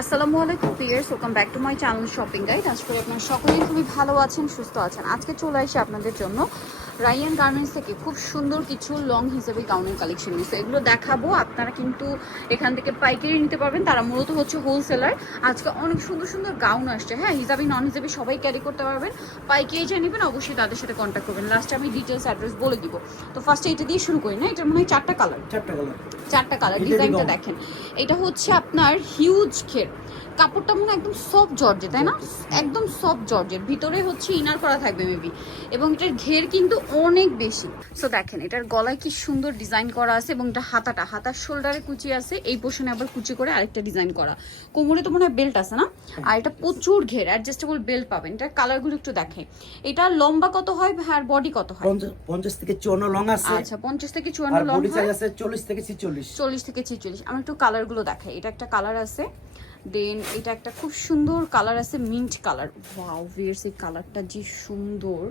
আসসালামু আলাইকুম viewers welcome back to my channel shopping guide আজ করে আপনারা সকলেই খুবই ভালো আছেন, সুস্থ আছেন। আজকে চলে আসি আপনাদের জন্য রাইয়ান গার্মেন্টস থেকে খুব সুন্দর কিছু লং হিসেবে গাউনের কালেকশন নিয়েছে এগুলো দেখাবো আপনারা কিন্তু এখান থেকে পাইকারি নিতে পারবেন। তারা মূলত হচ্ছে হোলসেলার আজকে অনেক সুন্দর সুন্দর গাউন আসছে। হ্যাঁ হিসাবে নন হিসাবে সবাই ক্যারি করতে পারবেন। পাইকারি যে নেবেন অবশ্যই তাদের সাথে কন্ট্যাক্ট করবেন। লাস্টে আমি ডিটেলস অ্যাড্রেস বলে দিব। তো ফার্স্টে এটা দিয়ে শুরু করি না? এটা মনে হয় চারটা কালার চারটা কালার চারটা কালার ডিজাইনটা দেখেন। এটা হচ্ছে আপনার হিউজ ঘের কাপড়টা মনে হয় একদম সফট জর্জেট তাই না? একদম সফট জর্জেট ভিতরে হচ্ছে ইনার করা থাকবে মেবি এবং এটার ঘের কিন্তু অনেক বেশি। সো দেখেন এটার গলায় কি সুন্দর ডিজাইন করা আছে এবং এটা হাতাটা হাতার শোল্ডারে কুচি আছে এই পোর্শনে আবার কুচি করে আরেকটা ডিজাইন করা। কোমরে তো মনে হয় বেল্ট আছে না? আর এটা প্রচুর ঘের অ্যাডজাস্টেবল বেল্ট পাবেন। এটার কালারগুলো একটু দেখে এটা লম্বা কত হয় আর বডি কত হয়? পঞ্চাশ- পঞ্চাশ থেকে চুয়ান্ন লং আছে। আচ্ছা পঞ্চাশ থেকে চুয়ান্ন আর লং বডি সাইজ আছে চল্লিশ থেকে ছিচল্লিশ। চল্লিশ থেকে ছেচল্লিশ। আমি একটু কালারগুলো দেখাই। এটা একটা কালার আছে। দেন এটা একটা খুব সুন্দর কালার আছে মিন্ট কালার ওয়াও ভিয়ার্স এই কালারটা যে সুন্দর।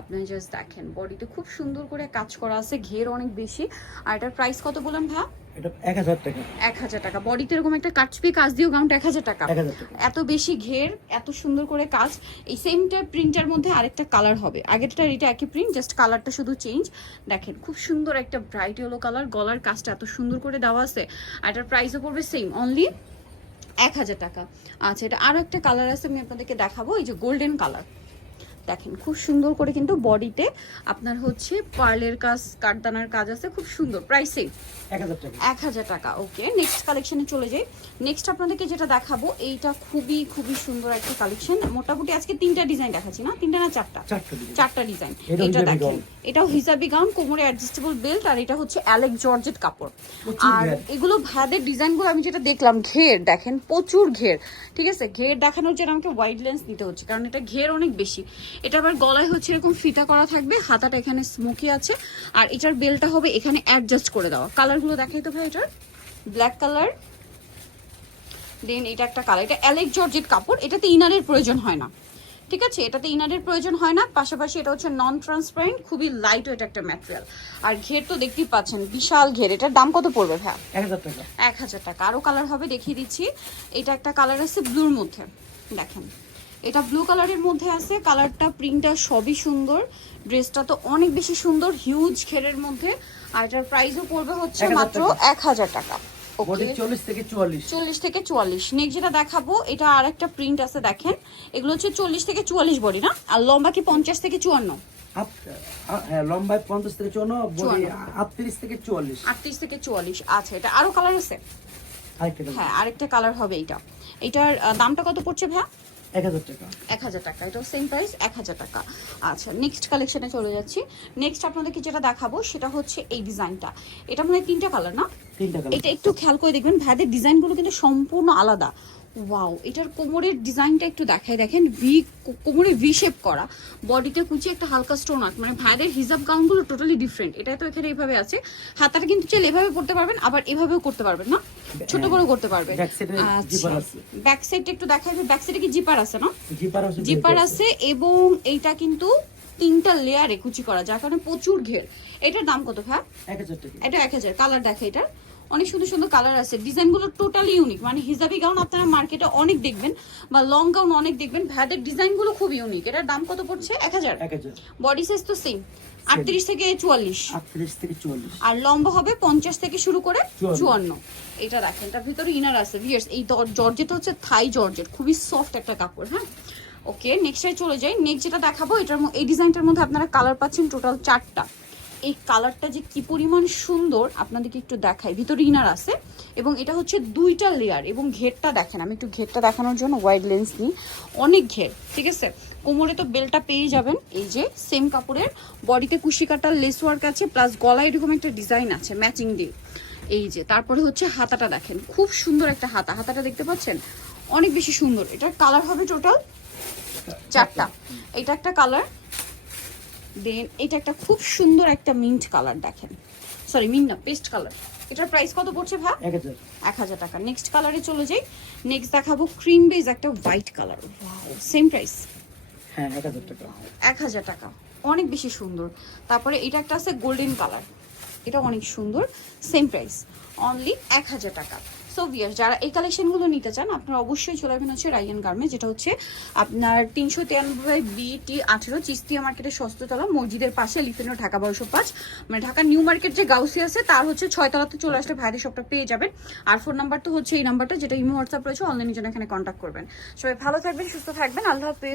আপনারা জাস্ট দেখেন বডিতে খুব সুন্দর করে কাজ করা আছে ঘের অনেক বেশি। আর এটার প্রাইস কত বললাম এটা এক হাজার টাকা। এক হাজার টাকা। বডিতে এরকম একটা কাটচুপি কাজ এক হাজার টাকা। এক হাজার টাকা। এত বেশি ঘের এত সুন্দর করে কাজ। এই সেমটা প্রিন্টার মধ্যে আরেকটা কালার হবে। আগেরটার এটা একই প্রিন্ট জাস্ট কালারটা শুধু চেঞ্জ দেখেন খুব সুন্দর একটা ব্রাইট ইয়েলো কালার গলার কাজটা এত সুন্দর করে দেওয়া আছে। আর এটার প্রাইসও পড়বে সেম অনলি এক হাজার টাকা। আচ্ছা এটা আরও একটা কালার আছে, আমি আপনাদেরকে দেখাবো। এই যে গোল্ডেন কালার দেখেন খুব সুন্দর করে কিন্তু বডিতে আপনার হচ্ছে পার্লের কাজ কাঠদানার কাজ আছে খুব সুন্দর প্রাইস এক হাজার টাকা। ওকে নেক্সট কালেকশনে চলে যাই। নেক্সট আপনাদেরকে যেটা দেখাবো এইটা খুবই খুবই সুন্দর একটা কালেকশন মোটামুটি আজকে তিনটা ডিজাইন দেখাচ্ছি না? তিনটা না চারটা? চারটা ডিজাইন এটা দেখেন। এটাও হিসাবি গাউন কোমরে অ্যাডজাস্টেবল বেল্ট আর এটা হচ্ছে অ্যালেক জর্জেট কাপড়। আর এগুলো ভাদের ডিজাইনগুলো আমি যেটা দেখলাম ঘের দেখেন প্রচুর ঘের। ঠিক আছে? ঘের দেখানোর জন্য আমাকে ওয়াইড লেন্স নিতে হচ্ছে কারণ এটা ঘের অনেক বেশি। এটা আবার গলায় হচ্ছে এরকম ফিতা করা থাকবে হাতাটা এখানে স্মোকি আছে আর এটার বেলটা হবে এখানে অ্যাডজাস্ট করে দেওয়া। কালারগুলো দেখাই তো ভাই এটার। ব্ল্যাক কালার দেন এটা একটা কালার এটা অ্যালেক জর্জেট কাপড় এটাতে ইনারের প্রয়োজন হয় না। ঠিক আছে? এটাতে ইনারের প্রয়োজন হয় না পাশাপাশি এটা হচ্ছে নন ট্রান্সপারেন্ট খুবই লাইট ওয়েট একটা ম্যাটেরিয়াল আর ঘের তো দেখতেই পাচ্ছেন বিশাল ঘের। এটার দাম কত পড়বে ভাই এক হাজার টাকা। এক হাজার টাকা। আরও কালার হবে দেখিয়ে দিচ্ছি। এটা একটা কালার আছে ব্লুর মধ্যে। দেখেন। এটা ব্লু কালারের মধ্যে আছে কালারটা প্রিন্টটা সবই সুন্দর ড্রেসটা তো অনেক বেশি সুন্দর হিউজ ঘেরের মধ্যে আর এটার প্রাইসও পড়বে হচ্ছে মাত্র। এক হাজার টাকা। চল্লিশ থেকে চুয়াল্লিশ। নেক্সট যেটা দেখাবো এটা আর একটা প্রিন্ট আছে দেখেন। এগুলো হচ্ছে চল্লিশ থেকে চুয়াল্লিশ বডি না? আর লম্বা কি পঞ্চাশ থেকে চুয়ান্ন? হ্যাঁ, লম্বায় পঞ্চাশ থেকে চুয়ান্ন আটত্রিশ থেকে চুয়াল্লিশ। আটত্রিশ থেকে চুয়াল্লিশ। আচ্ছা এটা আরও কালার আছে? আরেকটা হ্যাঁ আরেকটা কালার হবে এইটা। এটার দামটা কত পড়ছে ভাইয়া? এক হাজার টাকা। এটাও সেম প্রাইস এক হাজার টাকা। আচ্ছা নেক্সট কালেকশনে চলে যাচ্ছি। নেক্সট আপনাদেরকে যেটা দেখাবো সেটা হচ্ছে এই ডিজাইনটা এটা মানে তিনটা কালার না? তিনটা কালার এটা একটু খেয়াল করে দেখবেন ভাইদের ডিজাইনগুলো কিন্তু সম্পূর্ণ আলাদা। ওয়াও এটার কোমরের ডিজাইনটা একটু দেখায় দেখেন ভি কোমরে ভি শেপ করা বডিতে কুচি একটা হালকা স্টোন আর্ট মানে ভাইদের হিজাব গাউনগুলো টোটালি ডিফারেন্ট এটা তো এখানে এইভাবে আছে। হাতাটা কিন্তু চাইলে এভাবে করতে পারবেন আবার এভাবেও করতে পারবেন না? ছোট বড় করতে পারবেন। ব্যাক সাইডটা একটু দেখাবে ব্যাক সাইডে কি জিপার আছে না? জিপার আছে এবং এইটা কিন্তু তিনটা লেয়ারে কুচি করা যার কারণে প্রচুর ঘের। এটার দাম কত ভাই? এটা এক হাজার কালার দেখে এটা অনেক সুন্দর সুন্দর কালার আছে। ডিজাইনগুলো টোটালি ইউনিক মানে হিজাবি গাউন আপনারা মার্কেটে অনেক দেখবেন বা লং গাউন অনেক দেখবেন। ভ্যাদের ডিজাইনগুলো খুব ইউনিক এটার দাম কত পড়ছে? এক হাজার। এক বডি সাইজ তো সেম আটত্রিশ থেকে চুয়াল্লিশ। থেকে চুয়াল্লিশ। আর লম্বা হবে পঞ্চাশ থেকে শুরু করে চুয়ান্ন। চুয়ান্ন। এটা দেখেন তার ভিতরে ইনার আছে। ভিয়ার্স এই জর্জেট হচ্ছে থাই জর্জেট। খুবই সফট একটা কাপড় হ্যাঁ? ওকে নেক্সটে চলে যাই। নেক্সট যেটা দেখাবো এটার এই ডিজাইনটার মধ্যে আপনারা কালার পাচ্ছেন টোটাল চারটা। এই কালারটা যে কি পরিমাণ সুন্দর, আপনাদেরকে একটু দেখাই। ভিতরে ইনার আছে এবং এটা হচ্ছে দুইটা লেয়ার এবং ঘেরটা দেখেন, আমি একটু ঘেরটা দেখানোর জন্য ওয়াইড লেন্স নিই। অনেক ঘের, ঠিক আছে? কোমরে তো বেলটা পেয়ে যাবেন, এই যে সেম কাপড়ের। বডিতে কুশি কাটার লেস ওয়ার্ক আছে প্লাস গলায় এরকম একটা ডিজাইন আছে ম্যাচিং দিয়ে। এই যে, তারপরে হচ্ছে হাতাটা দেখেন, খুব সুন্দর একটা হাতা। হাতাটা দেখতে পাচ্ছেন? অনেক বেশি সুন্দর। এটার কালার হবে টোটাল চারটা। এটা একটা কালার দেন এটা একটা খুব সুন্দর একটা মিন্ট কালার দেখেন। সরি মিন্ট না পেস্ট কালার এটার প্রাইস কত পড়ছে ভা এক হাজার। টাকা। নেক্সট কালারে চলে যাই। নেক্সট দেখাবো ক্রিম বেজ একটা হোয়াইট কালার সেম প্রাইস হ্যাঁ এক হাজার টাকা। অনেক বেশি সুন্দর। তারপরে এটা একটা আছে গোল্ডেন কালার এটা অনেক সুন্দর। সেম প্রাইস অনলি এক হাজার টাকা। সো ভিয়ার যারা এই কালেকশনগুলো নিতে চান, আপনারা অবশ্যই চলে যাবেন হচ্ছে রাইয়ান গার্মেন্টস যেটা হচ্ছে আপনার তিনশো তিরানব্বই বিটি আঠেরো চিস্তিয়া মার্কেটের সস্ততলা মসজিদের পাশে লিফেনো ঢাকা বারোশো পাঁচ। মানে ঢাকা নিউ মার্কেট যে গাউসি আছে, তার হচ্ছে ছয়তলাতে চলে আসলে ভাইদের সবটা পেয়ে যাবেন। আর ফোন নাম্বার তো হচ্ছে এই নাম্বারটা যেটা ইমো হোয়াটসঅ্যাপ রয়েছে অনলাইনের জন্য এখানে কন্ট্যাক্ট করবেন। সবাই ভালো থাকবেন, সুস্থ থাকবেন, আল্লাহ হাফেজ।